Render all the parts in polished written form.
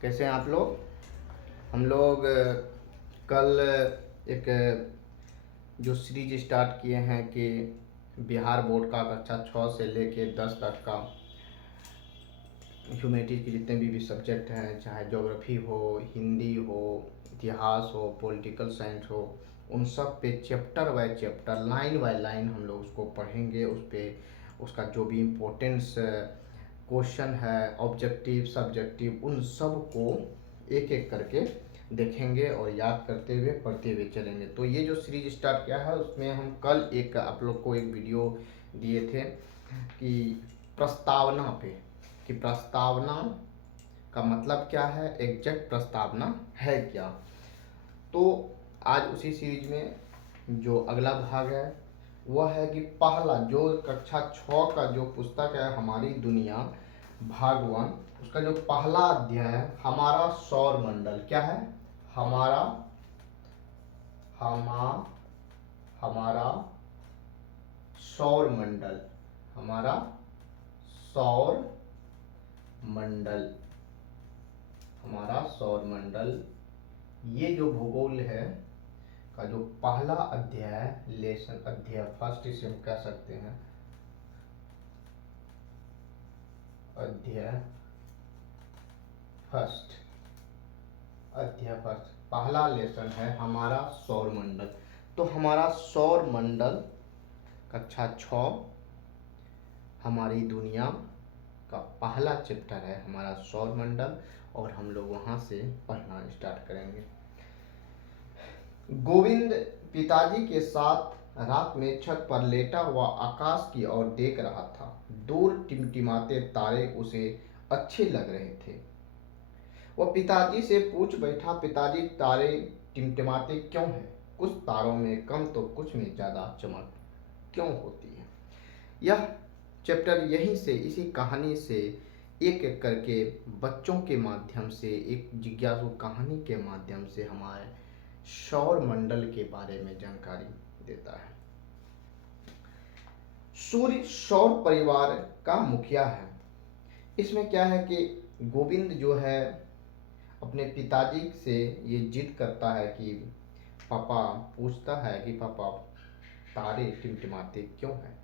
कैसे हैं आप लोग। हम लोग कल एक जो सीरीज स्टार्ट किए हैं कि बिहार बोर्ड का कक्षा 6 से लेके 10 तक का ह्यूमैनिटीज़ के जितने भी सब्जेक्ट हैं, चाहे ज्योग्राफी हो, हिंदी हो, इतिहास हो, पॉलिटिकल साइंस हो, उन सब पे chapter by chapter, line by line हम लोग उसको पढ़ेंगे। उस पर उसका जो भी इम्पोर्टेंस क्वेश्चन है, ऑब्जेक्टिव सब्जेक्टिव, उन सब को एक एक करके देखेंगे और याद करते हुए पढ़ते हुए चलेंगे। तो ये जो सीरीज स्टार्ट किया है उसमें हम कल एक आप लोग को एक वीडियो दिए थे कि प्रस्तावना पे, कि प्रस्तावना का मतलब क्या है, एग्जैक्ट प्रस्तावना है क्या। तो आज उसी सीरीज में जो अगला भाग है वह है कि पहला जो कक्षा 6 का जो पुस्तक है हमारी दुनिया भाग 1, उसका जो पहला अध्याय है हमारा सौर मंडल। क्या है? हमारा हमारा सौर मंडल, हमारा सौर मंडल, हमारा सौर मंडल। ये जो भूगोल है का जो पहला अध्याय, लेसन अध्याय फर्स्ट, इसे हम कह सकते हैं अध्याय फर्स्ट, अध्याय फर्स्ट, पहला लेसन है हमारा सौर मंडल। तो हमारा सौर मंडल कक्षा 6 हमारी दुनिया का पहला चैप्टर है हमारा सौर मंडल, और हम लोग वहाँ से पढ़ना स्टार्ट करेंगे। गोविंद पिताजी के साथ रात में छत पर लेटा हुआ आकाश की ओर देख रहा था। दूर टिमटिमाते तारे उसे अच्छे लग रहे थे। वह पिताजी से पूछ बैठा, पिताजी तारे टिमटिमाते क्यों हैं? कुछ तारों में कम तो कुछ में ज़्यादा चमक क्यों होती है? यह चैप्टर यहीं से, इसी कहानी से एक एक करके बच्चों के माध्यम से, एक जिज्ञासु कहानी के माध्यम से हमारे सौर मंडल के बारे में जानकारी देता है। सूर्य सौर परिवार का मुखिया है। इसमें क्या है कि गोविंद जो है अपने पिताजी से ये जिद करता है कि पापा, पूछता है कि पापा तारे टिमटिमाते क्यों हैं?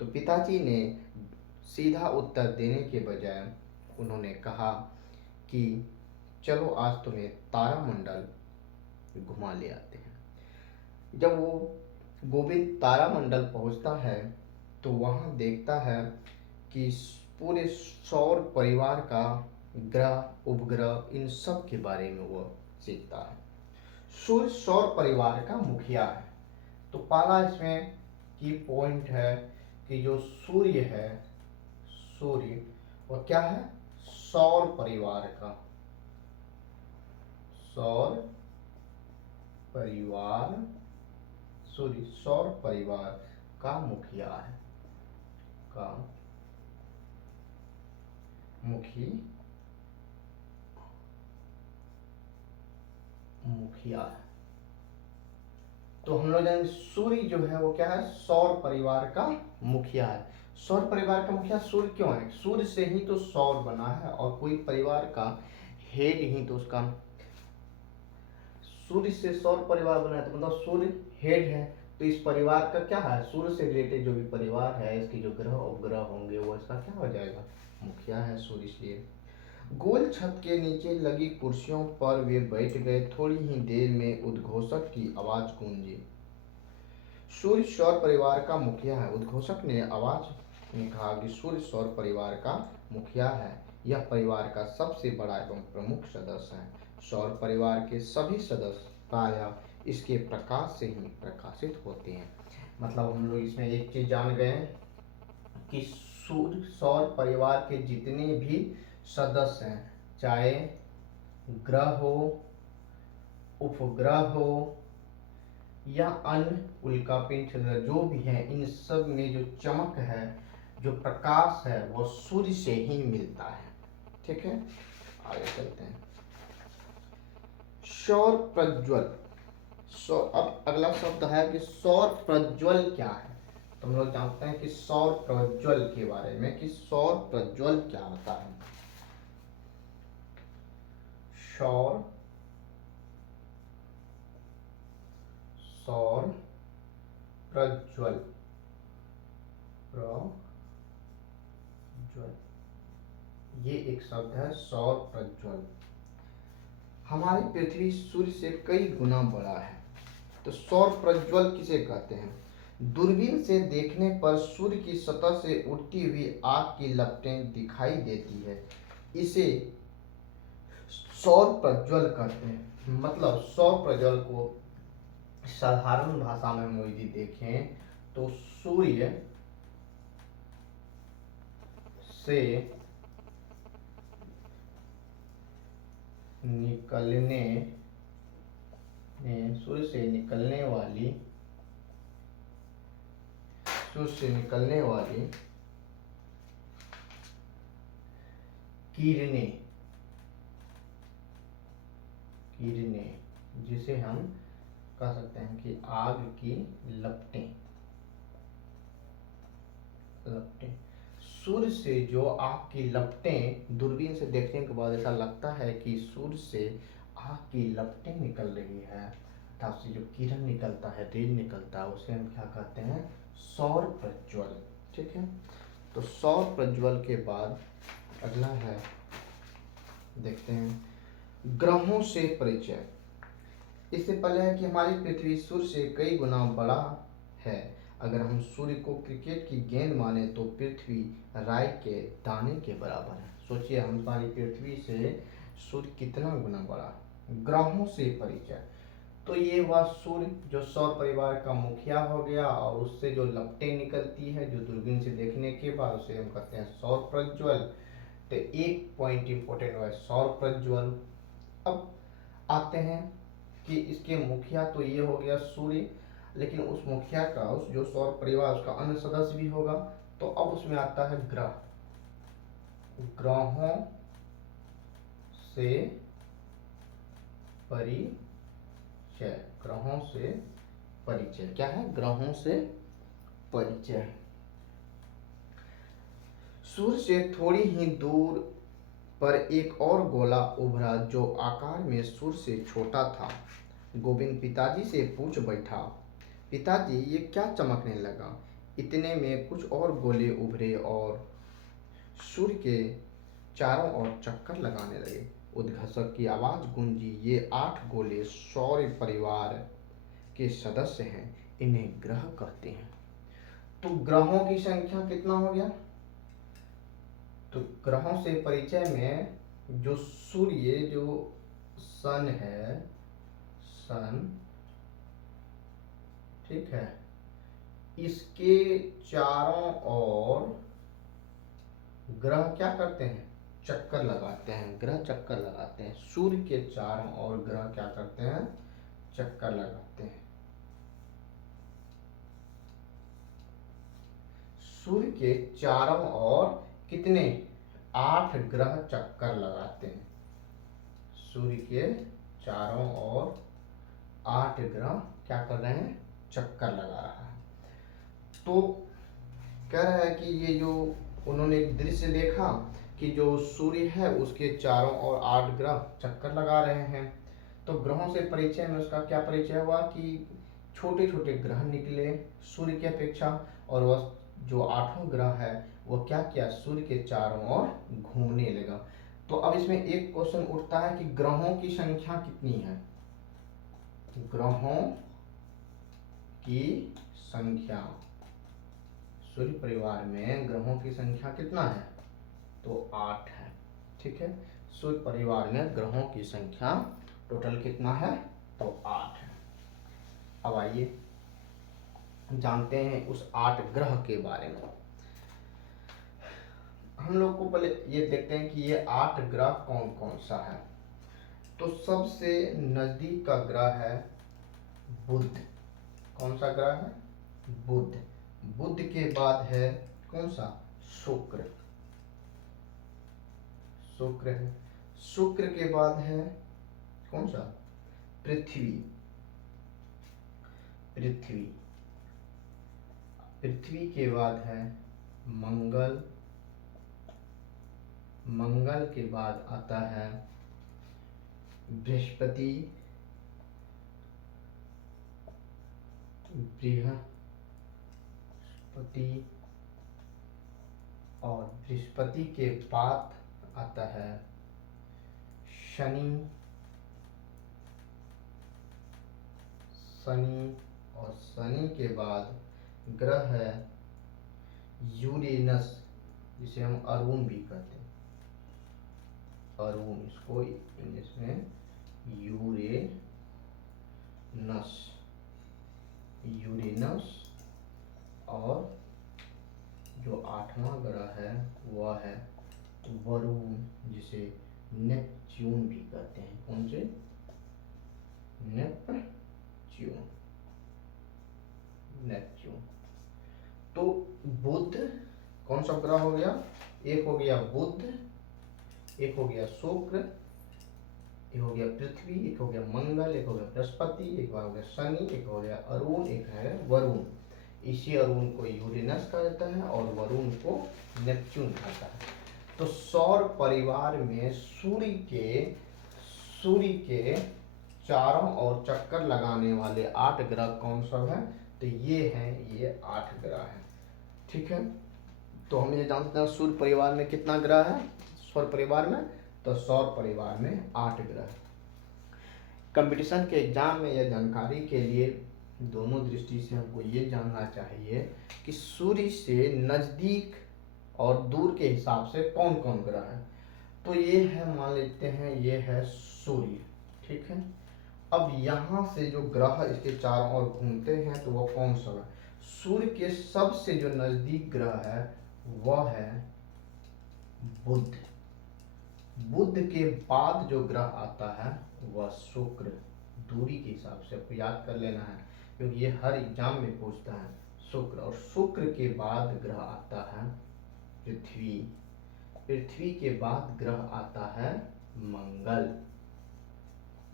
तो पिताजी ने सीधा उत्तर देने के बजाय उन्होंने कहा कि चलो आज तुम्हें तारामंडल घुमा ले आते हैं। जब वो गोविंद तारामंडल पहुंचता है तो वहां देखता है कि पूरे सौर परिवार का ग्रह, उपग्रह, इन सब के बारे में वो सीखता है। सूर्य सौर परिवार का मुखिया है। तो पहला इसमें की पॉइंट है कि जो सूर्य है, सूर्य वो क्या है? सौर परिवार का, सौर परिवार, सूर्य सौर परिवार का मुखिया है, का मुखिया है। तो हम लोग जानेंगे सूर्य जो है वो क्या है? सौर परिवार का मुखिया है। सौर परिवार का मुखिया सूर्य क्यों है? सूर्य से ही तो सौर बना है, और कोई परिवार का हेड ही तो उसका, सूर्य से सौर परिवार बना है तो मतलब सूर्य हेड है। तो इस परिवार का क्या है? सूर्य से रिलेटेड जो भी परिवार है, इसके जो ग्रह उपग्रह होंगे वो इसका क्या हो जाएगा? मुखिया है सूर्य। इसलिए गोल छत के नीचे लगी कुर्सियों पर वे बैठ गए। थोड़ी ही देर में उद्घोषक की आवाज गूंजी। सूर्य सौर परिवार का मुखिया है। उद्घोषक ने आवाज में कहा कि सूर्य सौर परिवार का मुखिया है। यह परिवार का सबसे बड़ा एवं प्रमुख सदस्य है। सौर परिवार के सभी सदस्य प्रायः इसके प्रकाश से ही प्रकाशित होते हैं। मतलब हम लोग इसमें एक चीज जान गए कि सूर्य सौर परिवार के जितने भी सदस्य हैं, चाहे ग्रह हो, उपग्रह हो या अन्य उल्कापिंड जो भी है, इन सब में जो चमक है, जो प्रकाश है, वो सूर्य से ही मिलता है। ठीक है, आगे चलते हैं। सौर प्रज्वल। सौर, अब अगला शब्द है कि सौर प्रज्वल क्या है। तो हम लोग जानते हैं कि सौर प्रज्वल के बारे में, कि सौर प्रज्वल क्या होता है। सौर सौर प्रज्वल प्रज्वल, ये एक शब्द है सौर प्रज्वल। हमारी पृथ्वी सूर्य से कई गुना बड़ा है। तो सौर प्रज्वल किसे कहते हैं? दूरबीन से देखने पर सूर्य की सतह से उड़ती हुई आग की लपटें दिखाई देती है, इसे सौर प्रज्वल कहते हैं। मतलब सौर प्रज्वल को साधारण भाषा में हम यदि देखें तो सूर्य से निकलने सूर्य से निकलने वाली किरणें जिसे हम कह सकते हैं कि आग की लपटें। सूर्य से जो आग की लपटें, दूरबीन से देखने के बाद ऐसा लगता है कि सूर्य से आग की लपटें निकल रही है, अर्थात से जो किरण निकलता है, रेज निकलता है, उसे हम क्या कहते हैं? सौर प्रज्वल। ठीक है। तो सौर प्रज्वल के बाद अगला है, देखते हैं ग्रहों से परिचय। इससे पहले है कि हमारी पृथ्वी सूर्य से कई गुना बड़ा है। अगर हम सूर्य को क्रिकेट की गेंद माने तो पृथ्वी राई के दाने के बराबर है। सोचिए हमारी पृथ्वी से सूर्य कितना गुना बड़ा। ग्रहों से परिचय, तो ये हुआ सूर्य जो सौर परिवार का मुखिया हो गया, और उससे जो लपटें निकलती है जो दूरबीन से देखने के बाद, उसे हम कहते हैं सौर प्रज्वल। तो एक पॉइंट इंपॉर्टेंट हुआ है सौर प्रज्वल। अब आते हैं कि इसके मुखिया तो ये हो गया सूर्य, लेकिन उस मुखिया का, उस जो सौर परिवार, उसका अन्य सदस्य भी होगा। तो अब उसमें आता है ग्रह। ग्रहों से परिचय। ग्रहों से परिचय क्या है? ग्रहों से परिचय। सूर्य से थोड़ी ही दूर पर एक और गोला उभरा जो आकार में सूर्य से छोटा था। गोविंद पिताजी से पूछ बैठा, पिताजी ये क्या चमकने लगा? इतने में कुछ और गोले उभरे और सूर्य के चारों ओर चक्कर लगाने लगे। उद्घोषक की आवाज गूंजी, ये 8 गोले सौर परिवार के सदस्य हैं, इन्हें ग्रह कहते हैं। तो ग्रहों की संख्या कितना हो गया? तो ग्रहों से परिचय में जो सूर्य, जो सन है, सन, ठीक है, इसके चारों ओर ग्रह क्या करते हैं? चक्कर लगाते हैं। ग्रह चक्कर लगाते हैं। सूर्य के चारों ओर ग्रह क्या करते हैं? चक्कर लगाते हैं। सूर्य के चारों ओर कितने? 8 ग्रह चक्कर लगाते हैं। सूर्य के चारों ओर 8 ग्रह क्या कर रहे हैं? चक्कर लगा रहा है। तो कह रहा है कि ये जो उन्होंने एक दृश्य देखा कि जो सूर्य है उसके चारों ओर 8 ग्रह चक्कर लगा रहे हैं। तो ग्रहों से परिचय में उसका क्या परिचय हुआ कि छोटे छोटे ग्रह निकले सूर्य की अपेक्षा, और वह जो 8वां ग्रह है वह क्या किया? सूर्य के चारों ओर घूमने लगा। तो अब इसमें एक क्वेश्चन उठता है कि ग्रहों की संख्या कितनी है? ग्रहों की संख्या, सूर्य परिवार में ग्रहों की संख्या कितना है? तो 8 है। ठीक है। सूर्य परिवार में ग्रहों की संख्या टोटल कितना है? तो 8 है। अब आइए जानते हैं उस 8 ग्रह के बारे में। हम लोग को पहले ये देखते हैं कि ये 8 ग्रह कौन कौन सा है। तो सबसे नजदीक का ग्रह है बुध। कौन सा ग्रह है? बुध। बुध के बाद है कौन सा? शुक्र। शुक्र है। शुक्र के बाद है कौन सा? पृथ्वी। पृथ्वी। पृथ्वी के बाद है मंगल। मंगल के बाद आता है बृहस्पति, बृहस्पति, और बृहस्पति के बाद आता है शनि, शनि, और शनि के बाद ग्रह है यूरेनस, जिसे हम अरुण भी कहते हैं, अरुण, इसको इंग्लिश में यूरेनस, यूरेनस। और जो 8वां ग्रह है वह है वरुण, जिसे नेपच्यून भी कहते हैं। कौन से? Neptune, Neptune. तो बुध कौन सा ग्रह हो गया? एक हो गया बुध, एक हो गया शुक्र, एक हो गया पृथ्वी, एक हो गया मंगल, एक हो गया बृहस्पति, एक हो गया शनि, एक हो गया अरुण, एक है वरुण। इसी अरुण को यूरेनस कहा जाता है और वरुण को नेपच्यून कहता है। तो सौर परिवार में सूर्य के चारों ओर चक्कर लगाने वाले 8 ग्रह कौन सा है? तो ये 8 ग्रह हैं। ठीक है, तो हम ये जानते हैं सूर्य परिवार में कितना ग्रह है सौर परिवार में? तो सौर परिवार में 8 ग्रह। कंपटीशन के एग्जाम में यह जानकारी के लिए दोनों दृष्टि से हमको ये जानना चाहिए कि सूर्य से नज़दीक और दूर के हिसाब से कौन कौन ग्रह है। तो ये है, मान लेते हैं ये है सूर्य। ठीक है, अब यहाँ से जो ग्रह इसके चारों ओर घूमते हैं तो वो कौन सा है? सूर्य के सबसे जो नज़दीक ग्रह है वह है बुध। बुध के बाद जो ग्रह आता है वह शुक्र। दूरी के हिसाब से आपको याद कर लेना है, क्योंकि ये हर एग्जाम में पूछता है। शुक्र, और शुक्र के बाद ग्रह आता है पृथ्वी। पृथ्वी के बाद ग्रह आता है मंगल,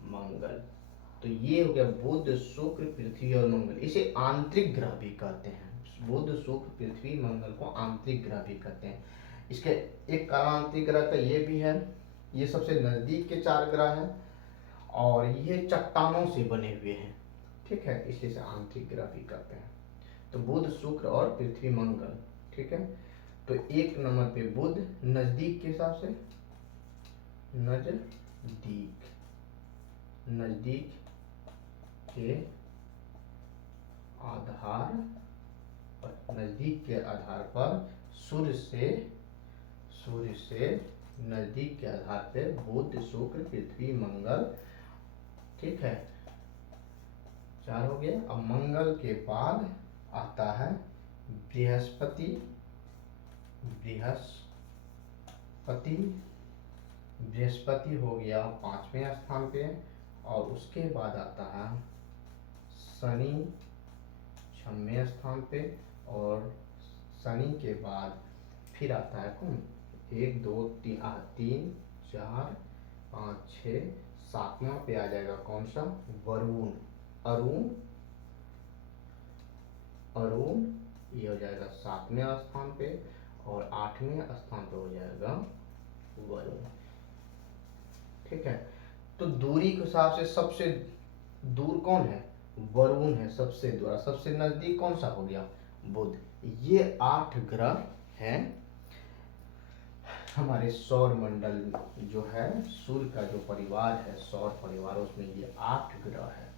मंगल। तो ये हो गया बुध, शुक्र, पृथ्वी और मंगल। इसे आंतरिक ग्रह भी कहते हैं। बुध, शुक्र, पृथ्वी, मंगल को आंतरिक ग्रह भी कहते हैं। इसके एक कारण आंतरिक ग्रह का ये भी है, ये सबसे नजदीक के 4 ग्रह हैं और ये चट्टानों से बने हुए हैं। ठीक है, इसलिए से आंतरिक ग्रह भी कहते हैं। तो बुध, शुक्र और पृथ्वी, मंगल। ठीक है, तो 1 नंबर पे बुध नजदीक के हिसाब से, नजदीक, नजदीक के आधार पर, नजदीक के आधार पर सूर्य से नजदीक के आधार पर बुध, शुक्र, पृथ्वी, मंगल। ठीक है, 4 हो गया। अब मंगल के बाद आता है बृहस्पति, बृहस्पति, बृहस्पति हो गया 5वें स्थान पे, और उसके बाद आता है शनि 6वें स्थान पे, और शनि के बाद फिर आता है कौन? 1 2 3 4 5 6 7वां पे आ जाएगा कौन सा? वरुण, अरुण, अरुण। ये हो जाएगा 7वें स्थान पे, और 8वें स्थान पे हो जाएगा वरुण। ठीक है, तो दूरी के हिसाब से सबसे दूर कौन है? वरुण है सबसे दूर। सबसे नजदीक कौन सा हो गया? बुध। ये 8 ग्रह हैं हमारे सौर मंडल जो है, सूर्य का जो परिवार है सौर परिवार, उसमें ये 8 ग्रह है।